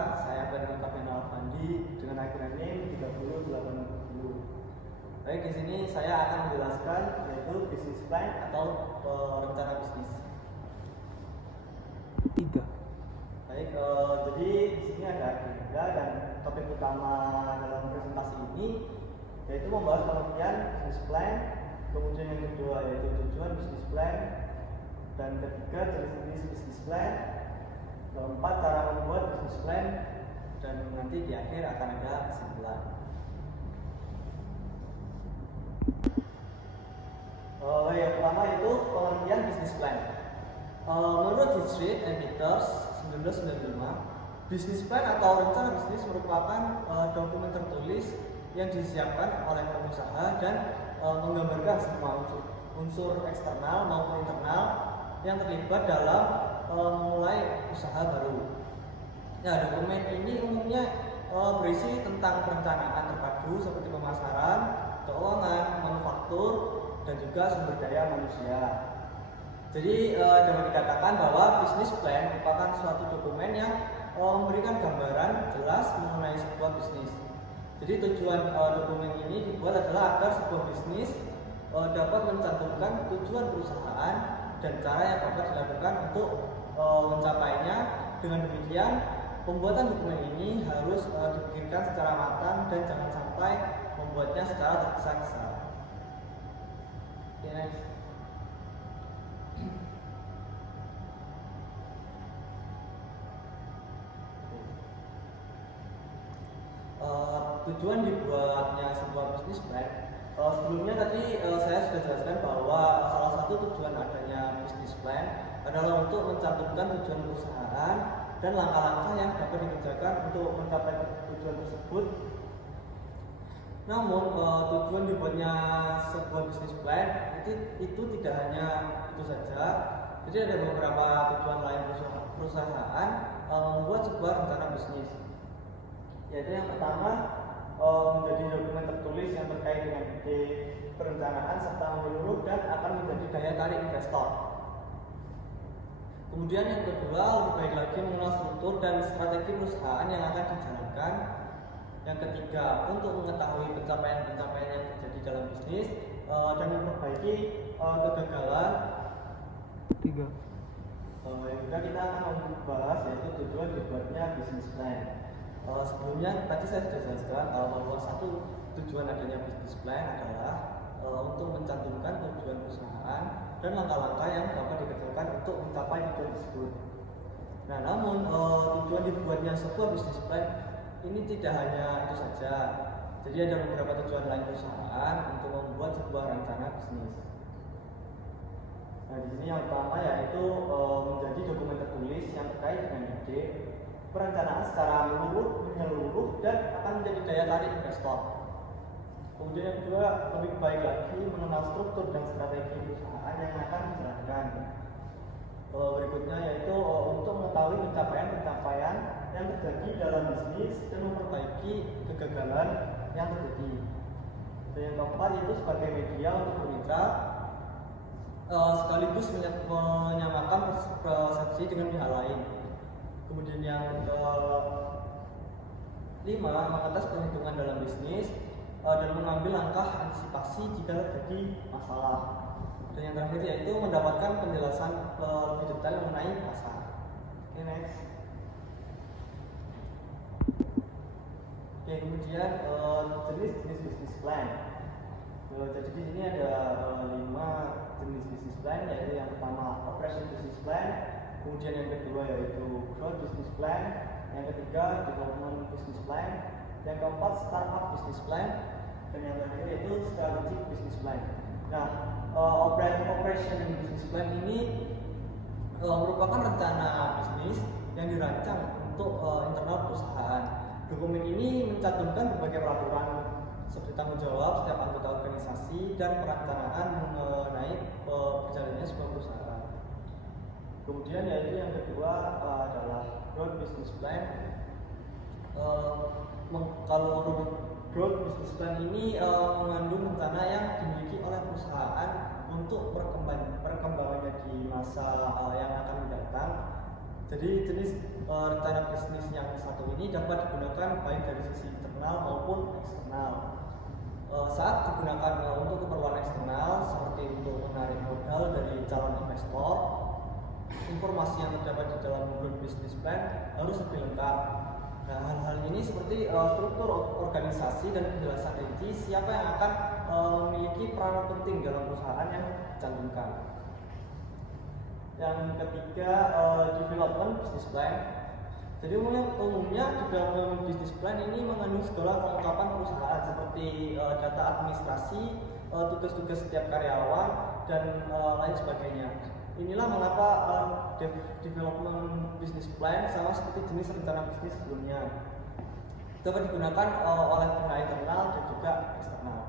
perkenalkan, saya Bernal Kaptenal Fandi dengan acronym 3080. Baik, di sini saya akan menjelaskan yaitu business plan atau rencana bisnis. Baik, jadi di sini ada agenda dan topik utama dalam presentasi ini yaitu membahas pengertian business plan, kemudian yang kedua yaitu tujuan business plan, dan ketiga jenis-jenis business plan, keempat cara membuat business plan, dan nanti di akhir akan ada kesimpulan. Yang pertama itu pengertian business plan. Menurut Street and Peters 1995, business plan atau rencana bisnis merupakan dokumen tertulis yang disiapkan oleh pengusaha dan menggambarkan semua unsur eksternal maupun internal yang terlibat dalam memulai usaha baru. Nah, dokumen ini umumnya berisi tentang perencanaan terpadu seperti pemasaran, keuangan, manufaktur, dan juga sumber daya manusia. Jadi dapat dikatakan bahwa business plan merupakan suatu dokumen yang memberikan gambaran jelas mengenai sebuah bisnis. Jadi tujuan dokumen ini dibuat adalah agar sebuah bisnis dapat mencantumkan tujuan perusahaan dan cara yang dapat dilakukan untuk mencapainya. Dengan demikian, pembuatan dokumen ini harus dipikirkan secara matang dan jangan sampai membuatnya secara tergesa-gesa. Okay, next. Tujuan dibuatnya sebuah business plan. Sebelumnya tadi saya sudah jelaskan bahwa salah satu tujuan adanya business plan adalah untuk mencantumkan tujuan perusahaan dan langkah-langkah yang dapat dikerjakan untuk mencapai tujuan tersebut. Namun tujuan dibuatnya sebuah business plan itu tidak hanya itu saja. Jadi ada beberapa tujuan lain perusahaan membuat sebuah rencana bisnis. Yaitu yang pertama, menjadi dokumen tertulis yang terkait dengan ide perencanaan serta menyeluruh dan akan menjadi daya tarik investor. Kemudian yang kedua, lebih baik lagi mengenal struktur dan strategi perusahaan yang akan dijalankan. Yang ketiga, untuk mengetahui pencapaian-pencapaian yang terjadi dalam bisnis dan memperbaiki kegagalan. Yang kedua kita akan membahas yaitu tujuan dibuatnya business plan. Sebelumnya tadi saya sudah jelaskan bahwa satu tujuan adanya business plan adalah untuk mencantumkan tujuan perusahaan dan langkah-langkah yang dapat dikerjakan untuk mencapai tujuan tersebut. Nah, namun tujuan dibuatnya sebuah business plan ini tidak hanya itu saja. Jadi ada beberapa tujuan lain perusahaan untuk membuat sebuah rencana bisnis. Nah, di sini yang pertama yaitu menjadi dokumen tertulis yang terkait dengan ide perencanaan secara menyeluruh dan akan menjadi daya tarik investor. Kemudian yang kedua, lebih baik lagi mengenal struktur dan strategi perusahaan yang akan dijalankan. Berikutnya yaitu untuk mengetahui pencapaian-pencapaian yang terjadi dalam bisnis dan memperbaiki kegagalan yang terjadi. Dan yang keempat itu sebagai media untuk bermitra sekaligus menyamakan persepsi dengan pihak lain. Kemudian yang kelima, mengatas perhitungan dalam bisnis dan mengambil langkah antisipasi jika terjadi masalah. Dan yang terakhir yaitu mendapatkan penjelasan lebih detail mengenai pasar. Okay, next. Kemudian jenis-jenis business plan. Jadi di sini ada 5 jenis business plan, yaitu yang pertama operation business plan, kemudian yang kedua yaitu growth business plan, yang ketiga development business plan, yang keempat startup business plan, dan yang terakhir yaitu strategic business plan. Nah, operation business plan ini merupakan rencana bisnis yang dirancang untuk internal perusahaan. Dokumen ini mencantumkan berbagai peraturan seperti tanggung jawab setiap anggota organisasi dan perencanaan mengenai berjalannya sebuah perusahaan. Kemudian yaitu yang kedua adalah growth business plan. Kalau growth business plan ini mengandung rencana yang dimiliki oleh perusahaan untuk perkembangannya di masa yang akan mendatang. Jadi jenis rencana bisnis yang satu satu ini dapat digunakan baik dari sisi internal maupun eksternal. Saat digunakan untuk keperluan eksternal seperti untuk menarik modal dari calon investor, informasi yang terdapat di dalam Growth Business Plan harus lebih lengkap. Nah, hal-hal ini seperti struktur organisasi dan penjelasan rinci siapa yang akan memiliki peran penting dalam perusahaan yang dicantumkan. Yang ketiga, development business plan. Jadi umumnya development business plan ini mengandung segala kelengkapan perusahaan seperti data administrasi, tugas-tugas setiap karyawan, dan lain sebagainya. Inilah mengapa development business plan sama seperti jenis rencana bisnis sebelumnya dapat digunakan oleh pihak internal dan juga eksternal.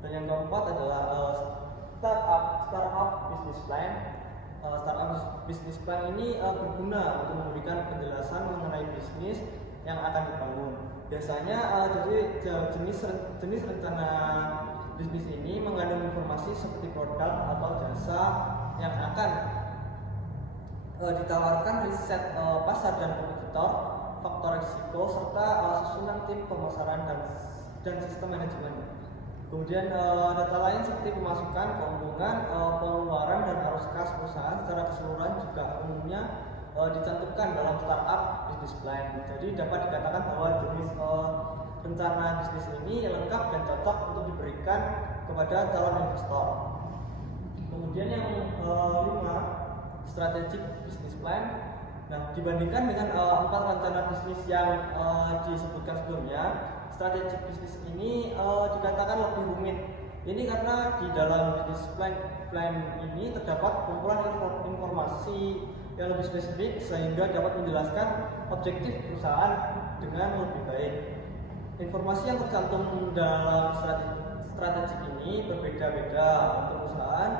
Dan yang keempat adalah startup business plan. Startup business plan ini berguna untuk memberikan penjelasan mengenai bisnis yang akan dibangun. Biasanya jadi jenis rencana bisnis ini mengandung informasi seperti produk atau jasa yang akan ditawarkan, riset pasar dan kompetitor, faktor risiko, serta susunan tim pemasaran dan sistem manajemen. Kemudian data lain seperti pemasukan, keuntungan, pengeluaran, dan arus kas perusahaan secara keseluruhan juga umumnya dicantumkan dalam startup business plan. Jadi dapat dikatakan bahwa jenis rencana bisnis ini lengkap dan cocok untuk diberikan kepada calon investor. Kemudian yang kelima, strategic business plan. Nah, dibandingkan dengan 4 rencana bisnis yang disebutkan sebelumnya, strategic bisnis ini dikatakan lebih rumit. Ini karena di dalam business plan ini terdapat kumpulan informasi yang lebih spesifik sehingga dapat menjelaskan objektif perusahaan dengan lebih baik. Informasi yang tercantum dalam strategik ini berbeda-beda untuk perusahaan,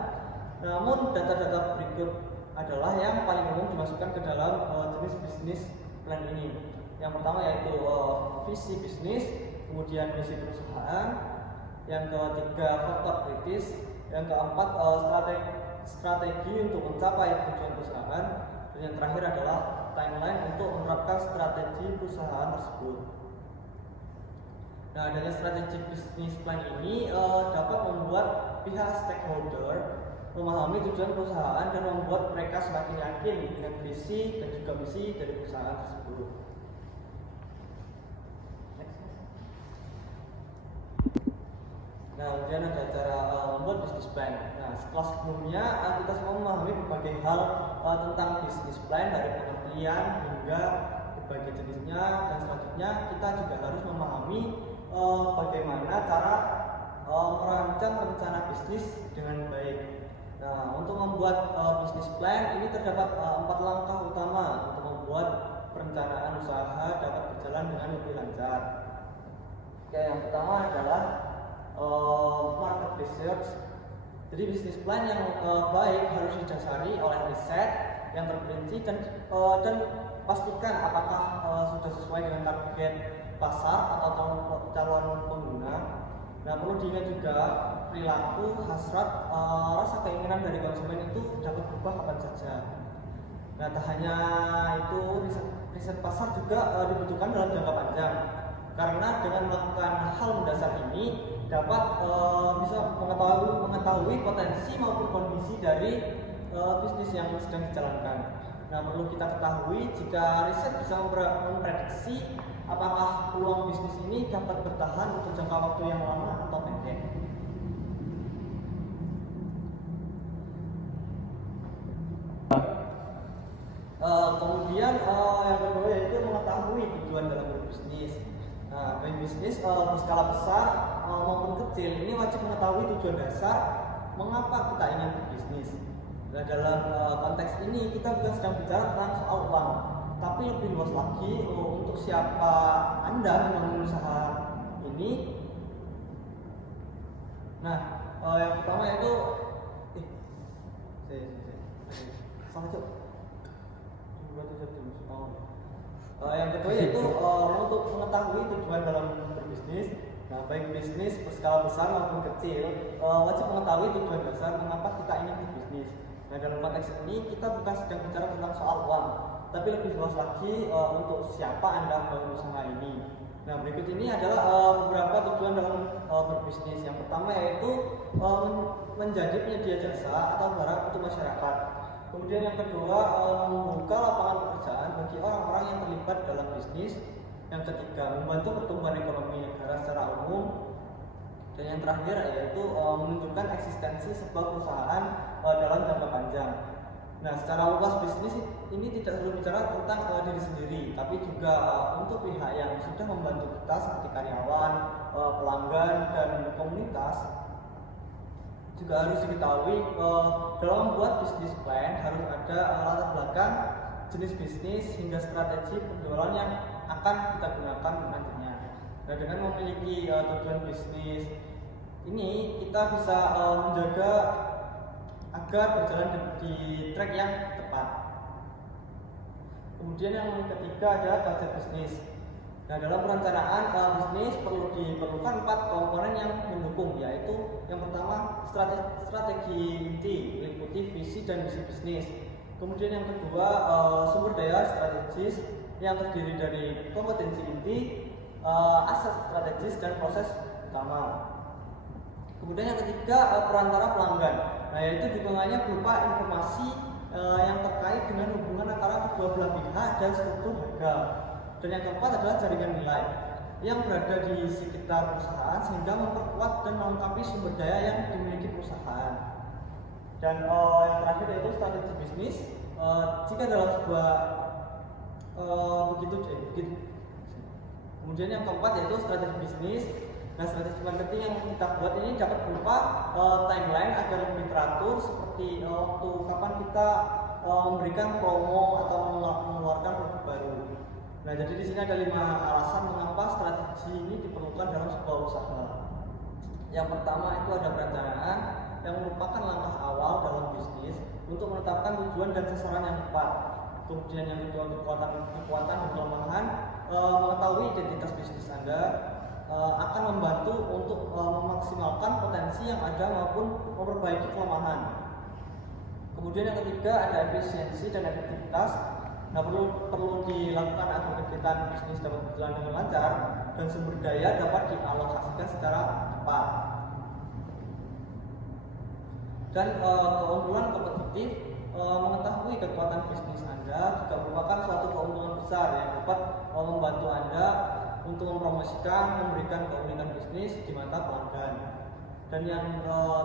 namun data-data berikut adalah yang paling umum dimasukkan ke dalam jenis bisnis plan ini. Yang pertama yaitu visi bisnis, kemudian misi perusahaan, yang ketiga faktor kritis, yang keempat strategi untuk mencapai tujuan perusahaan, dan yang terakhir adalah timeline untuk menerapkan strategi perusahaan tersebut. Nah, dengan strategic business plan ini dapat membuat pihak stakeholder memahami tujuan perusahaan dan membuat mereka semakin yakin dengan visi dan juga misi dari perusahaan tersebut. Nah, kemudian ada cara membuat business plan. Nah, setelah sebelumnya kita semua memahami berbagai hal tentang business plan dari pengertian hingga berbagai jenisnya, dan selanjutnya kita juga harus memahami bagaimana cara merancang rencana bisnis dengan baik. Nah, untuk membuat business plan ini terdapat 4 langkah utama untuk membuat perencanaan usaha dapat berjalan dengan lebih lancar. Yang pertama adalah market research. Jadi bisnis plan yang baik harus didasari oleh riset yang terperinci dan pastikan apakah sudah sesuai dengan target pasar atau calon pengguna. Nah, perlu diingat juga perilaku, hasrat, rasa keinginan dari konsumen itu dapat berubah kapan saja. Nah, tak hanya itu, riset pasar juga dibutuhkan dalam jangka panjang. Karena dengan melakukan hal mendasar ini dapat bisa mengetahui potensi maupun kondisi dari bisnis yang sedang dijalankan. Nah, perlu kita ketahui jika riset bisa memprediksi apakah peluang bisnis ini dapat bertahan untuk jangka waktu yang lama atau pendek. Kemudian yang kedua yaitu mengetahui tujuan dalam berbisnis. Nah, baik bisnis berskala besar maupun kecil ini wajib mengetahui tujuan dasar mengapa kita ingin berbisnis. Nah, dalam konteks ini kita bukan sedang bicara tentang soal uang, tapi lebih luas lagi untuk siapa Anda yang membangun usaha ini. Nah, yang pertama yaitu yang kedua yaitu untuk mengetahui tujuan dalam berbisnis. Nah, baik bisnis berskala besar maupun kecil wajib mengetahui tujuan dasar mengapa kita ingin berbisnis. Nah, dalam konteks ini kita bukan sedang bicara tentang soal uang, tapi lebih luas lagi untuk siapa Anda membangun usaha ini. Nah, berikut ini adalah beberapa tujuan dalam berbisnis. Yang pertama yaitu menjadi penyedia jasa atau barang untuk masyarakat. Kemudian yang kedua, membuka lapangan pekerjaan bagi orang-orang yang terlibat dalam bisnis. Yang ketiga, membantu pertumbuhan ekonomi negara secara umum. Dan yang terakhir yaitu menunjukkan eksistensi sebuah perusahaan dalam jangka panjang. Nah, secara luas bisnis ini tidak selalu bicara tentang diri sendiri, tapi juga untuk pihak yang sudah membantu kita seperti karyawan, pelanggan, dan komunitas. Juga harus diketahui dalam membuat bisnis plan harus ada latar belakang jenis bisnis hingga strategi penjualan yang akan kita gunakan nantinya. Nah, dengan memiliki tujuan bisnis ini kita bisa menjaga agar berjalan di track yang tepat. Kemudian yang ketiga adalah budget bisnis. Nah, dalam perencanaan bisnis diperlukan 4 komponen yang mendukung, yaitu yang pertama strategi inti meliputi visi dan misi bisnis. Kemudian yang kedua sumber daya strategis yang terdiri dari kompetensi inti, aset strategis, dan proses utama. Kemudian yang ketiga perantara pelanggan. Nah, yaitu dukungannya berupa informasi yang terkait dengan hubungan antara kedua belah pihak dan struktur harga. Dan yang keempat adalah jaringan nilai yang berada di sekitar perusahaan sehingga memperkuat dan melengkapi sumber daya yang dimiliki perusahaan. Dan yang terakhir yaitu strategi bisnis. Jika dalam sebuah begitu. Kemudian yang keempat yaitu strategi bisnis. Nah, strategi marketing yang kita buat ini dapat berupa timeline agar lebih teratur, seperti waktu kapan kita memberikan promo atau mengeluarkan produk baru. Nah, jadi di sini ada 5 alasan mengapa strategi ini diperlukan dalam sebuah usaha. Yang pertama itu ada perencanaan yang merupakan langkah awal dalam bisnis untuk menetapkan tujuan dan sasaran yang tepat. Kemudian yang kedua kekuatan dan kelemahan, mengetahui identitas bisnis Anda akan membantu untuk memaksimalkan potensi yang ada maupun memperbaiki kelemahan. Kemudian yang ketiga ada efisiensi dan efektivitas. Nah, perlu dilakukan agar kegiatan bisnis dapat berjalan dengan lancar dan sumber daya dapat dialokasikan secara tepat. Dan keunggulan kompetitif, mengetahui kekuatan bisnis Anda juga merupakan suatu keuntungan besar yang dapat membantu Anda untuk mempromosikan, memberikan keunikan bisnis di mata pelanggan. Dan yang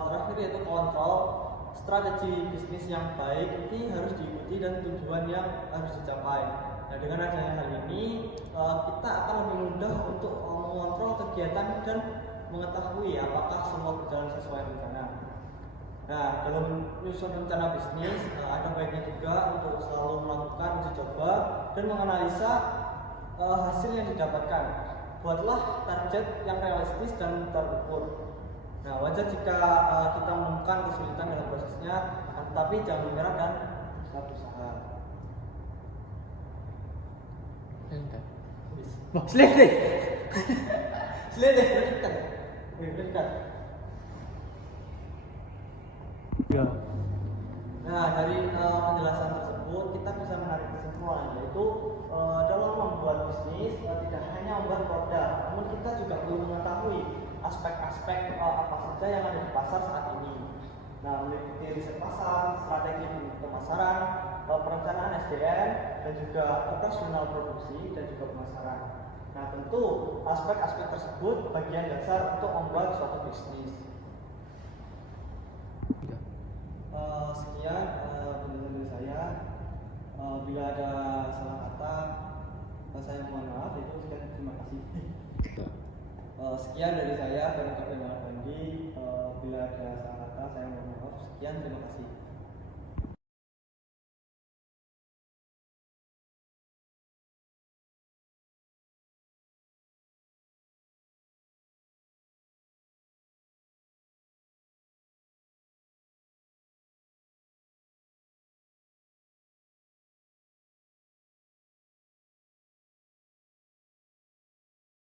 terakhir yaitu kontrol. Strategi bisnis yang baik ini harus diikuti dan tujuan yang harus dicapai. Nah, dengan adanya hal ini kita akan lebih mudah untuk mengontrol kegiatan dan mengetahui apakah semua berjalan sesuai rencana. Nah, dalam menyusun rencana bisnis ada baiknya juga untuk selalu melakukan uji coba dan menganalisa hasil yang didapatkan. Buatlah target yang realistis dan terukur. Nah, wajar jika kita menemukan kesulitan dalam prosesnya, tetapi jangan menyerah dan bisa berusaha. Selesai. Berikan. Ya. Nah, dari penjelasan tersebut kita bisa menarik kesimpulan, yaitu dalam membuat bisnis tidak hanya membuat produk, namun kita juga perlu mengetahui aspek-aspek apa saja yang ada di pasar saat ini. Nah, meliputi riset pasar, strategi pemasaran, perencanaan SDM, dan juga operasional produksi dan juga pemasaran. Nah, tentu aspek-aspek tersebut bagian dasar untuk membuat suatu bisnis. Sekian penjelasan dari saya. Bila ada salah kata, saya mohon maaf. Itu sekian, terima kasih. Sekian dari saya, Ferry Bandi. Bila ada salah kata, saya mohon maaf. Sekian, terima kasih.